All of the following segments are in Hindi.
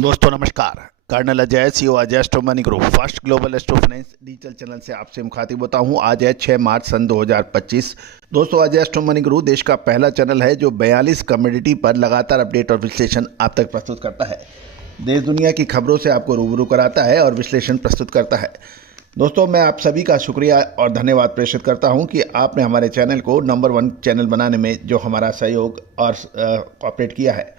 दोस्तों नमस्कार। Colonel Ajay CO Ajay astro money group first global astro finance digital channel से आपसे मुखातिब होता हूं। आज है 6 मार्च सन 2025। दोस्तों अजय एस्ट्रो मनी ग्रुप देश का पहला चैनल है जो 42 कमोडिटी पर लगातार अपडेट और विश्लेषण आप तक प्रस्तुत करता है। देश दुनिया की खबरों से आपको रूबरू कराता है और विश्लेषण प्रस्तुत करता है। दोस्तों मैं आप सभी का शुक्रिया और धन्यवाद प्रेषित करता हूं कि आपने हमारे चैनल को नंबर 1 चैनल बनाने में जो हमारा सहयोग और कॉपरेट किया है।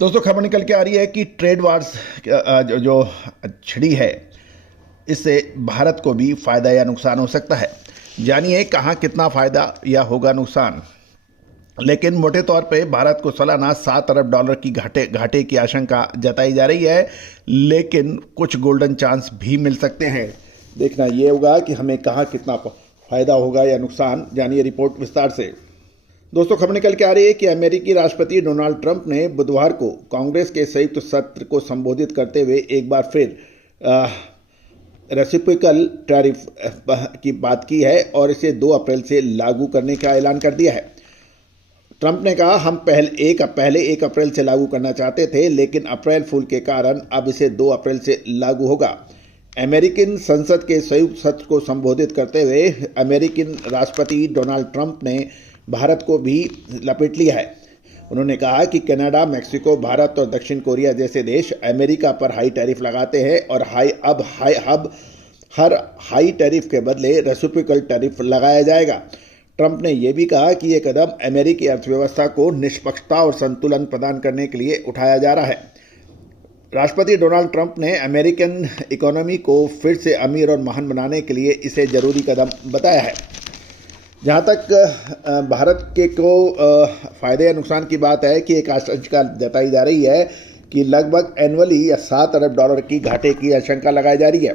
दोस्तों खबर निकल के आ रही है कि ट्रेड वार्स जो छिड़ी है इससे भारत को भी फ़ायदा या नुकसान हो सकता है। जानिए कहाँ कितना फ़ायदा या होगा नुकसान। लेकिन मोटे तौर पे भारत को सालाना $7 अरब की घाटे की आशंका जताई जा रही है, लेकिन कुछ गोल्डन चांस भी मिल सकते हैं। देखना ये होगा कि हमें कहाँ कितना फ़ायदा होगा या नुकसान। जानिए रिपोर्ट विस्तार से। दोस्तों खबर निकल के आ रही है कि अमेरिकी राष्ट्रपति डोनाल्ड ट्रंप ने बुधवार को कांग्रेस के संयुक्त सत्र को संबोधित करते हुए एक बार फिर रेसिप्रोकल टैरिफ की बात की है और इसे 2 अप्रैल से लागू करने का ऐलान कर दिया है। ट्रंप ने कहा, हम पहले 1 अप्रैल से लागू करना चाहते थे, लेकिन अप्रैल फूल के कारण अब इसे 2 अप्रैल से लागू होगा। अमेरिकन संसद के संयुक्त सत्र को संबोधित करते हुए अमेरिकन राष्ट्रपति डोनाल्ड ट्रंप ने भारत को भी लपेट लिया है। उन्होंने कहा कि कनाडा, मेक्सिको, भारत और दक्षिण कोरिया जैसे देश अमेरिका पर हाई टैरिफ लगाते हैं और हर हाई टैरिफ के बदले रेसिप्रोकल टैरिफ लगाया जाएगा। ट्रंप ने यह भी कहा कि यह कदम अमेरिकी अर्थव्यवस्था को निष्पक्षता और संतुलन प्रदान करने के लिए उठाया जा रहा है। राष्ट्रपति डोनाल्ड ट्रंप ने अमेरिकन इकोनॉमी को फिर से अमीर और महान बनाने के लिए इसे जरूरी कदम बताया है। जहाँ तक भारत के को फ़ायदे या नुकसान की बात है कि एक आशंका जताई जा रही है कि लगभग एनुअली या $7 अरब की घाटे की आशंका लगाई जा रही है।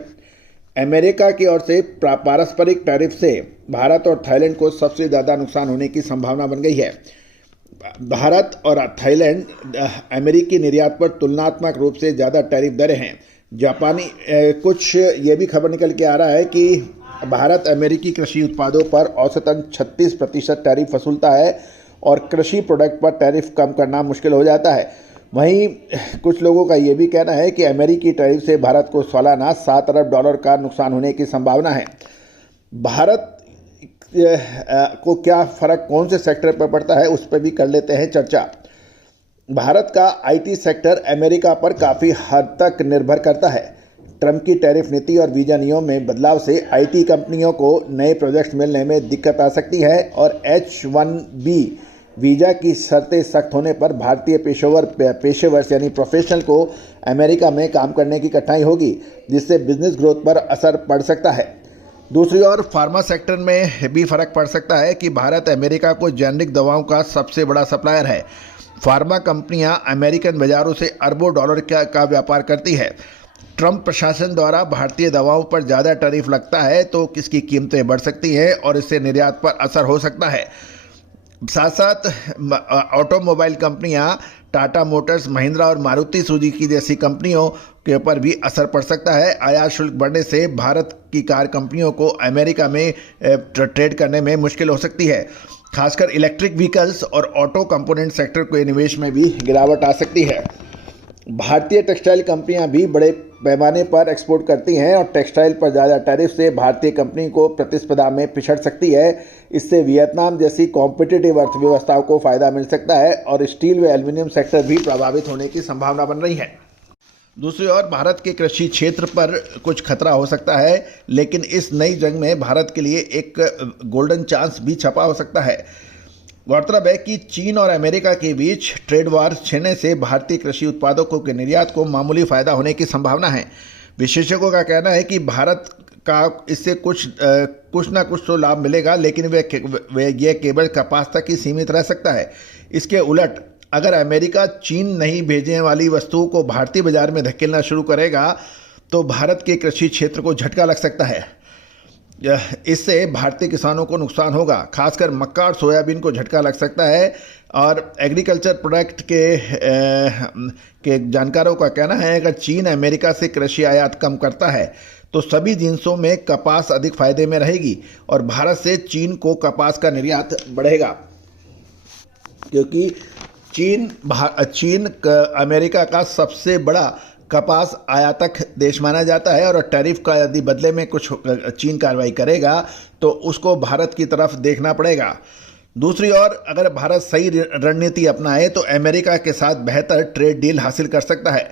अमेरिका की ओर से पारस्परिक टैरिफ से भारत और थाईलैंड को सबसे ज़्यादा नुकसान होने की संभावना बन गई है। भारत और थाईलैंड अमेरिकी निर्यात पर तुलनात्मक रूप से ज़्यादा टैरिफ दरें हैं। जापानी कुछ ये भी खबर निकल के आ रहा है कि भारत अमेरिकी कृषि उत्पादों पर औसतन 36% टैरिफ वसूलता है और कृषि प्रोडक्ट पर टैरिफ कम करना मुश्किल हो जाता है। वहीं कुछ लोगों का यह भी कहना है कि अमेरिकी टैरिफ से भारत को सालाना $7 अरब का नुकसान होने की संभावना है। भारत को क्या फ़र्क कौन से सेक्टर पर पड़ता है उस पर भी कर लेते हैं चर्चा। भारत का आईटी सेक्टर अमेरिका पर काफ़ी हद तक निर्भर करता है। ट्रंप की टैरिफ नीति और वीजा नियमों में बदलाव से आईटी कंपनियों को नए प्रोजेक्ट मिलने में दिक्कत आ सकती है और H-1B वीजा की शर्तें सख्त होने पर भारतीय पेशेवर यानी प्रोफेशनल को अमेरिका में काम करने की कठिनाई होगी, जिससे बिजनेस ग्रोथ पर असर पड़ सकता है। दूसरी ओर फार्मा सेक्टर में भी फर्क पड़ सकता है कि भारत अमेरिका को जेनरिक दवाओं का सबसे बड़ा सप्लायर है। फार्मा कंपनियां अमेरिकन बाजारों से अरबों डॉलर का व्यापार करती है। ट्रंप प्रशासन द्वारा भारतीय दवाओं पर ज़्यादा टैरिफ लगता है तो इसकी कीमतें बढ़ सकती हैं और इससे निर्यात पर असर हो सकता है। साथ साथ ऑटोमोबाइल कंपनियां टाटा मोटर्स, महिंद्रा और मारुति सुजुकी जैसी कंपनियों के ऊपर भी असर पड़ सकता है। आयात शुल्क बढ़ने से भारत की कार कंपनियों को अमेरिका में ट्रेड करने में मुश्किल हो सकती है। खासकर इलेक्ट्रिक व्हीकल्स और ऑटो कंपोनेंट सेक्टर के निवेश में भी गिरावट आ सकती है। भारतीय टेक्सटाइल कंपनियां भी बड़े पैमाने पर एक्सपोर्ट करती हैं और टेक्सटाइल पर ज़्यादा टैरिफ से भारतीय कंपनी को प्रतिस्पर्धा में पिछड़ सकती है। इससे वियतनाम जैसी कॉम्पिटिटिव अर्थव्यवस्थाओं को फ़ायदा मिल सकता है और स्टील व एल्युमिनियम सेक्टर भी प्रभावित होने की संभावना बन रही है। दूसरी ओर भारत के कृषि क्षेत्र पर कुछ खतरा हो सकता है, लेकिन इस नई जंग में भारत के लिए एक गोल्डन चांस भी छपा हो सकता है। गौरतलब है कि चीन और अमेरिका के बीच ट्रेड वार छिड़ने से भारतीय कृषि उत्पादों के निर्यात को मामूली फायदा होने की संभावना है। विशेषज्ञों का कहना है कि भारत का इससे कुछ ना कुछ तो लाभ मिलेगा, लेकिन यह केवल कपास तक ही सीमित रह सकता है। इसके उलट अगर अमेरिका चीन नहीं भेजने वाली वस्तुओं को भारतीय बाजार में धकेलना शुरू करेगा तो भारत के कृषि क्षेत्र को झटका लग सकता है। इससे भारतीय किसानों को नुकसान होगा, खासकर मक्का और सोयाबीन को झटका लग सकता है। और एग्रीकल्चर प्रोडक्ट के जानकारों का कहना है अगर चीन अमेरिका से कृषि आयात कम करता है तो सभी जिन्सों में कपास अधिक फायदे में रहेगी और भारत से चीन को कपास का निर्यात बढ़ेगा, क्योंकि चीन अमेरिका का सबसे बड़ा कपास आयातक देश माना जाता है और टैरिफ का यदि बदले में कुछ चीन कार्रवाई करेगा तो उसको भारत की तरफ देखना पड़ेगा। दूसरी ओर अगर भारत सही रणनीति अपनाए तो अमेरिका के साथ बेहतर ट्रेड डील हासिल कर सकता है।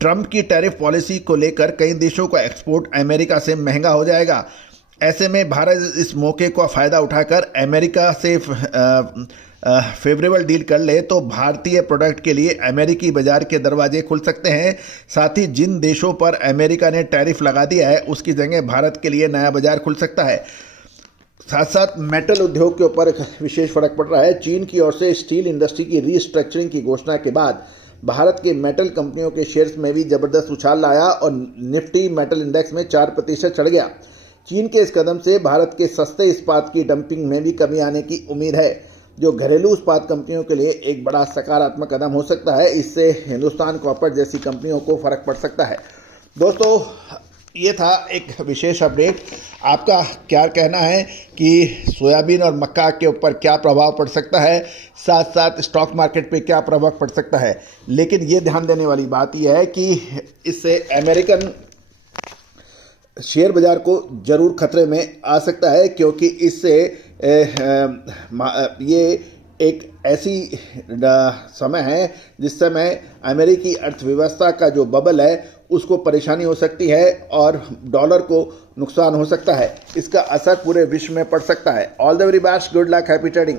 ट्रंप की टैरिफ पॉलिसी को लेकर कई देशों का एक्सपोर्ट अमेरिका से महंगा हो जाएगा। ऐसे में भारत इस मौके का फ़ायदा उठाकर अमेरिका से फेवरेबल डील कर ले तो भारतीय प्रोडक्ट के लिए अमेरिकी बाजार के दरवाजे खुल सकते हैं। साथ ही जिन देशों पर अमेरिका ने टैरिफ लगा दिया है उसकी जगह भारत के लिए नया बाजार खुल सकता है। साथ साथ मेटल उद्योग के ऊपर विशेष फर्क पड़ रहा है। चीन की ओर से स्टील इंडस्ट्री की रीस्ट्रक्चरिंग की घोषणा के बाद भारत के मेटल कंपनियों के शेयर्स में भी जबरदस्त उछाल आया और निफ्टी मेटल इंडेक्स में 4% चढ़ गया। चीन के इस कदम से भारत के सस्ते इस्पात की डंपिंग में भी कमी आने की उम्मीद है, जो घरेलू इस्पात कंपनियों के लिए एक बड़ा सकारात्मक कदम हो सकता है। इससे हिंदुस्तान कॉपर जैसी कंपनियों को फर्क पड़ सकता है। दोस्तों, ये था एक विशेष अपडेट। आपका क्या कहना है कि सोयाबीन और मक्का के ऊपर क्या प्रभाव पड़ सकता है, साथ साथ स्टॉक मार्केट पे क्या प्रभाव पड़ सकता है? लेकिन ये ध्यान देने वाली बात यह है कि इससे अमेरिकन शेयर बाजार को जरूर खतरे में आ सकता है, क्योंकि इससे ये एक ऐसी समय है जिस समय अमेरिकी अर्थव्यवस्था का जो बबल है उसको परेशानी हो सकती है और डॉलर को नुकसान हो सकता है। इसका असर पूरे विश्व में पड़ सकता है। All the very best, good luck, happy trading.